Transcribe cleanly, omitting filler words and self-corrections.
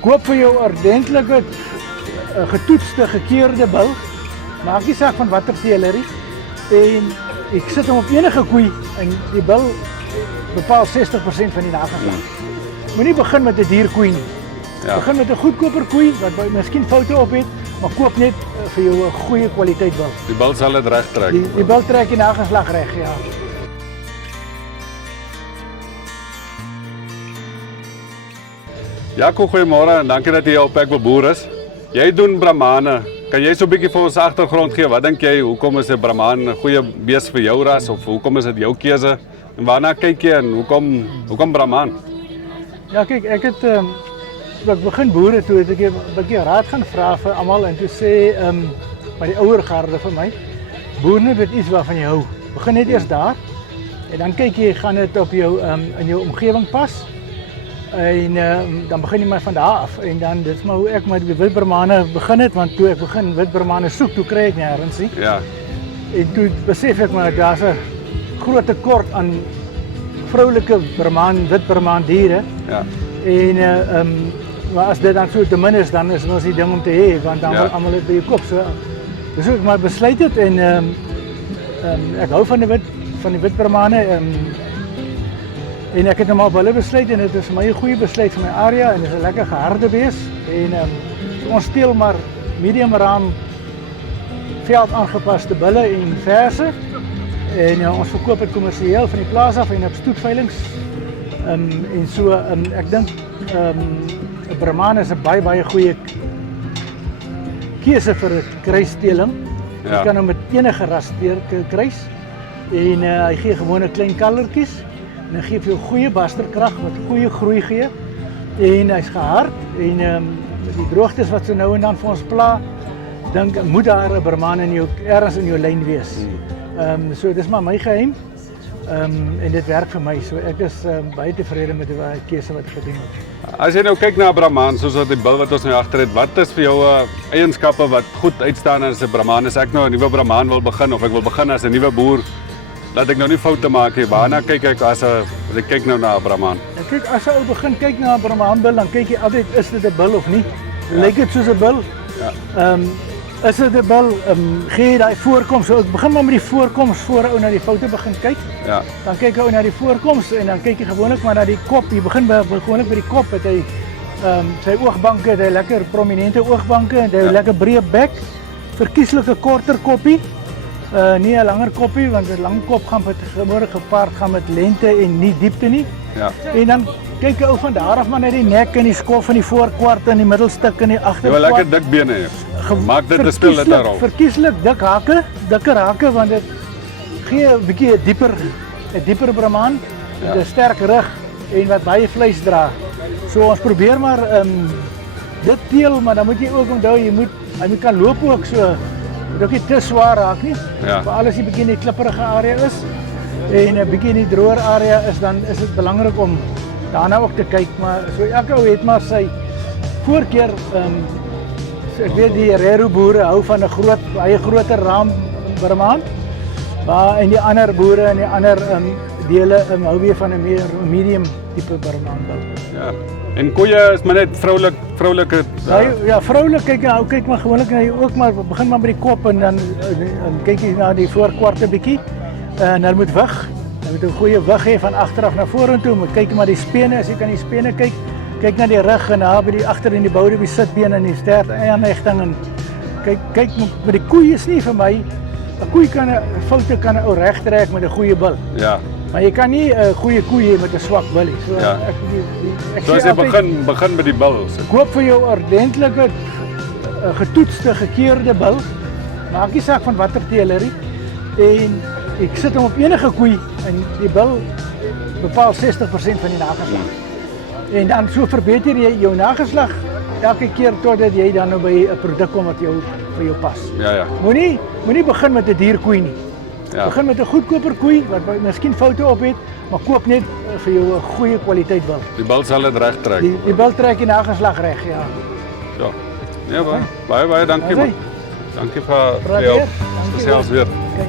koop vir jou ordentlike getoetste, gekeurde bil. Maak nie saak van watter teelerie. En ek sit hom op enige koei en die bil bepaal 60% van die nageslag. Moenie begin met 'n duur koei nie. Begin met 'n goedkoper koei wat miskien foute op het, maar koop net vir jou 'n goeie kwaliteit bil. Die bil sal dit reg trek. Die bil trek die nageslag reg, ja. Jaco, goeiemôre en dankie dat jy op Ek wil boer is. Jy doen Brahmane. Kan jy so 'n bietjie vir ons agtergrond gee? Wat dink jy, hoekom is 'n Brahman 'n goeie bees vir jou ras of hoekom is dit jou keuse? En waarna kyk jy en hoekom Brahman? Ja, kyk, ek het toe ek begin boere toe het ek 'n bietjie raad gaan vra vir almal en toe sê by die ouer garde vir my, boer net met iets waarvan jy hou. Begin net eers daar en dan kyk jy, gaan dit op jou in jou omgewing pas. En dan begin jy maar van daar af en dan dit is maar hoe ek met die wit Brahmane begin het, want toe ek begin wit Brahmane soek, toe kry ek nêrens nie. Ja. En toe besef ek maar daar's 'n groot tekort aan vroulike wit Brahman diere. Ja. En maar as dit dan so te min is, dan is ons die ding om te hê, want dan wil almal dit by jou koop. So ek maar besluit het en ek hou van die wit Brahmane. En ek het nou maar hulle besluit en dit is vir my 'n goeie besluit vir my area en dit is 'n lekker geharde bees. En so ons steel maar medium raam veld aangepaste bulle en verse. En ons verkoop dit kommersieel van die plaas af en op stoetveilings. En so ek dink 'n Brahman is 'n baie goeie keuse vir 'n kruissteeling. Jy kan hom met enige ras kruis. En hy gee gewone klein kallertjies. En hy gee vir jou goeie basterkrag wat goeie groei gee. En hy's gehard en die droogtes wat so nou en dan vir ons pla, dink moet daar 'n Brahman ergens in jou lyn wees. So dis maar my geheim. En dit werk vir my. So ek is baie tevrede met die keuse wat ek gedoen het. As jy nou kyk na 'n Brahman, soos wat die bil wat ons nou agter het, wat is vir jou eienskappe wat goed uitstaan as 'n Brahman? As ek nou 'n nuwe Brahman wil begin of ek wil begin as 'n nuwe boer, laat ek nou nie foute maak nie. Waarna kyk ek as ek kyk nou na 'n Brahman? En kyk, as jy begin kyk na 'n Brahman bil, dan kyk jy altyd, is dit 'n bil of nie? Lyk dit soos 'n bil? Ja. Is dit 'n bil? Gee jy daai voorkoms. So ek begin maar met die voorkoms voor ou na die foute begin kyk. Ja. Dan kyk ou na die voorkoms en dan kyk jy gewoonlik maar na die kop. Jy begin gewoonlik by die kop, het hy sy oogbanke, het hy lekker prominente oogbanke en hy lekker breë bek. Verkieslike korter koppie. Nie 'n langer koppie, want 'n lang kop gaan gewoonlik gepaard gaan met lengte en nie diepte nie. Ja. En dan kyk ou van daar af maar na die nek en die skof en die voorkwart en die middelstuk en die agterkwart. Jy wil lekker dik bene hê. Maak dit 'n speel dit daarop. Verkieslik dikker hake want dit gee 'n bietjie 'n dieper Brahman, 'n sterk rug en wat baie vleis dra. So ons probeer maar dit teel, maar dan moet jy ook onthou hy moet kan loop ook so. Moet ook nie te swaar raak nie. Ja. Maar alles hier bietjie in die klipperige area is en 'n bietjie in die droër area is, dan is dit belangrik om daarna ook te kyk, maar so elke ou het maar sy voorkeur. So ek weet die Herero boere hou van 'n baie groter raam Brahman, maar en die ander boere en die ander dele hou weer van 'n meer medium tipe Brahman bil. Ja. En koeie is maar net vroulike Ja, vroulik kyk maar gewoonlik na jy ook maar begin maar by die kop en dan kyk jy na die voorkwarte bietjie. En hulle moet wig. Hulle moet 'n goeie wig hê van agteraf na vorentoe. Moet kyk maar die spene, as jy kan die spene kyk na die rug en daar by die agter in die boude by sitbeen en die stert aanhegting en kyk met die koei is nie vir my 'n koei kan 'n foute kan 'n ou regtrek met 'n goeie bil. Ja. Maar jy kan nie 'n goeie koei hê met 'n swak bil nie. So Ja. ek So as jy begin met die bil. koop vir jou ordentlike getoetste, gekeurde bil. Maak nie saak van watter teelerie. En ek sit hom op enige koei en die bil bepaal 60% van die nageslag. En dan so verbeter jy jou nageslag elke keer totdat jy dan nou by 'n produk kom wat vir jou pas. Ja. Moenie begin met 'n duur koei nie. Ja. Begin met 'n goedkoper koei wat miskien foute op het, maar koop net vir jou 'n goeie kwaliteit bil. Die bil sal dit reg trek. Die bil trek die nageslag reg, ja. Ja. Nee, baie dankie man. Dankie vir jou. Dankie. Gesels weer. Okay.